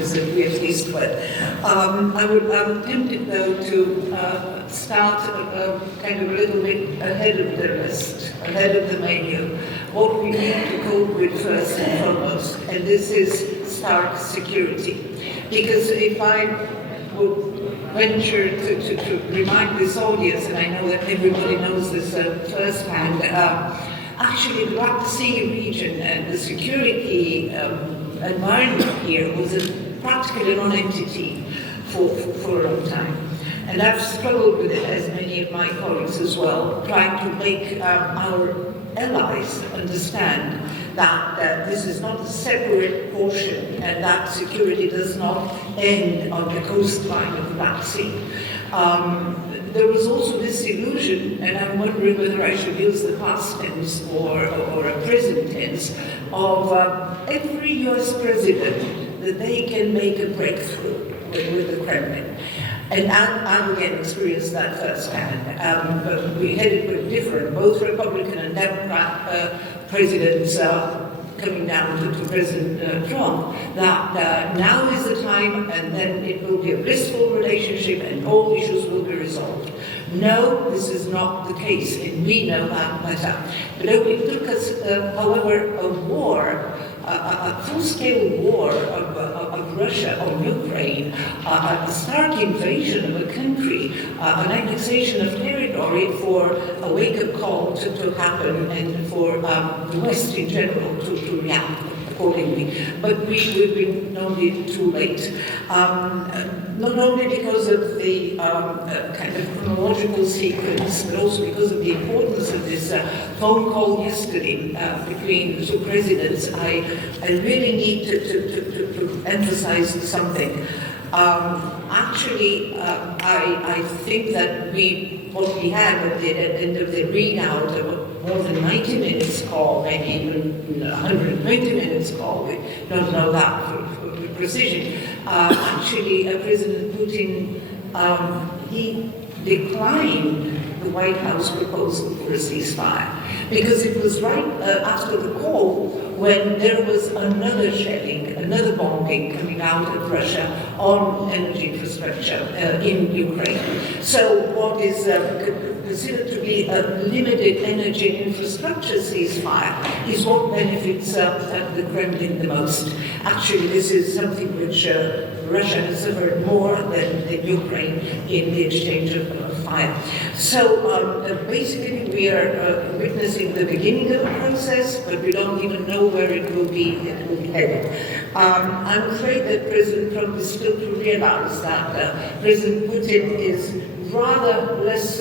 optimism we at least were. I'm tempted though to start kind of a little bit ahead of the rest, ahead of the menu. What we need to cope with first and foremost, and this is stark security. Because if I would venture to remind this audience, and I know that everybody knows this firsthand, actually the Black Sea region and the security environment here was practically a non-entity for a long time. And I've struggled with it, as many of my colleagues as well, trying to make our allies understand that this is not a separate portion and that security does not end on the coastline of the Black Sea. There was also this illusion, and I'm wondering whether I should use the past tense or a present tense, of every US president that they can make a breakthrough with the Kremlin. And I've again experienced that firsthand. We had it with different, both Republican and Democrat presidents coming down to President Trump, that now is the time and then it will be a blissful relationship and all issues will be resolved. No, this is not the case, and we know that better. But it took us, however, a war, a full-scale war of Russia on Ukraine, a stark invasion of a country, an annexation of territory for a wake-up call to happen and for the West in general to react accordingly. But we've been only too late. Not only because of the kind of chronological sequence, but also because of the importance of this phone call yesterday between the two presidents. I really need to emphasize something. Actually, I think that what we had at the end of the readout of more than 90 minutes call, maybe even 120 minutes call, we don't know that for precision. Actually, President Putin, he declined the White House proposal for a ceasefire, because it was right after the call when there was another shelling, another bombing coming out of Russia on energy infrastructure in Ukraine. So what is considered to be a limited energy infrastructure ceasefire is what benefits the Kremlin the most. Actually, this is something which Russia has suffered more than Ukraine in the exchange of fire. So basically we are witnessing the beginning of the process, but we don't even know where it will be headed. I'm afraid that President Trump is still to realize that President Putin is rather less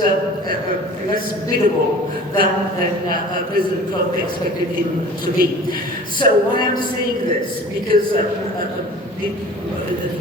biddable than President Trump expected him to be. So why I'm saying this? Because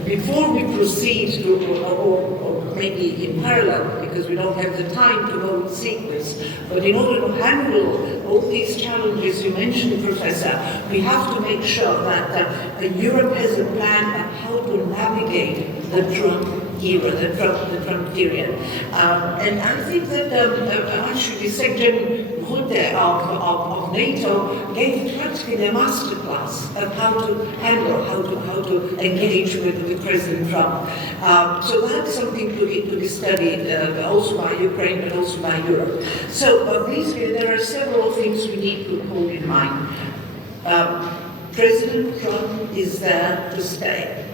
before we proceed to, or maybe in parallel, because we don't have the time to go in sequence, but in order to handle all these challenges you mentioned, Professor, we have to make sure that Europe has a plan of how to navigate the Trump era, the Trump period. And I think that actually Secretary Rutte of NATO gave practically a masterclass of how to handle, how to engage with President Trump. So that's something to be studied also by Ukraine, but also by Europe. So basically there are several things we need to hold in mind. President Trump is there to stay.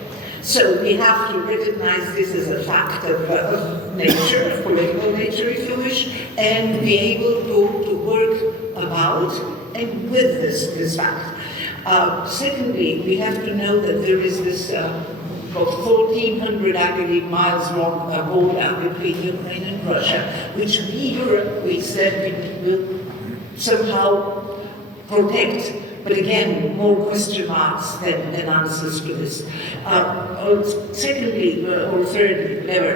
So we have to recognize this as a fact of nature, of political nature, if you wish, and be able to work about and with this fact. Secondly, we have to know that there is this about 1,400, I believe, miles long border between Ukraine and Russia, which we, Europe, we said we will somehow protect. But again, more question marks than answers to this. Secondly, or thirdly, whatever,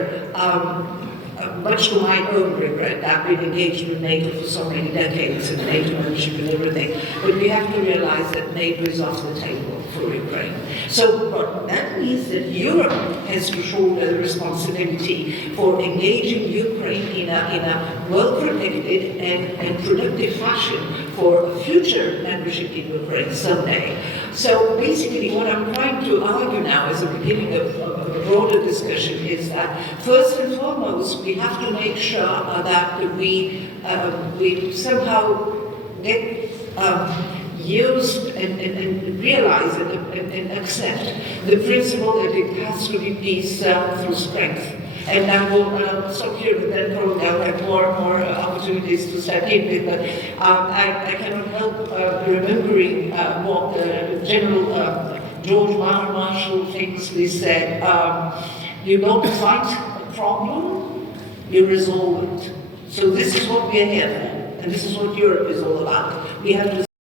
much to my own regret, I've been engaged with NATO for so many decades, and NATO membership and everything, but we have to realize that NATO is off the table for Ukraine. So that means that Europe has to shoulder the responsibility for engaging Ukraine in a well-protected and productive fashion for a future membership in Ukraine someday. So basically what I'm trying to argue now as a beginning of a broader discussion is that first and foremost we have to make sure that we somehow get used and realize and accept the principle that it has to be peace through strength. And I will stop here, but then probably I'll have more opportunities to step in. But I cannot help remembering what General George Marshall famously said: "You don't fight a problem, you resolve it." So this is what we are here for, and this is what Europe is all about. We have to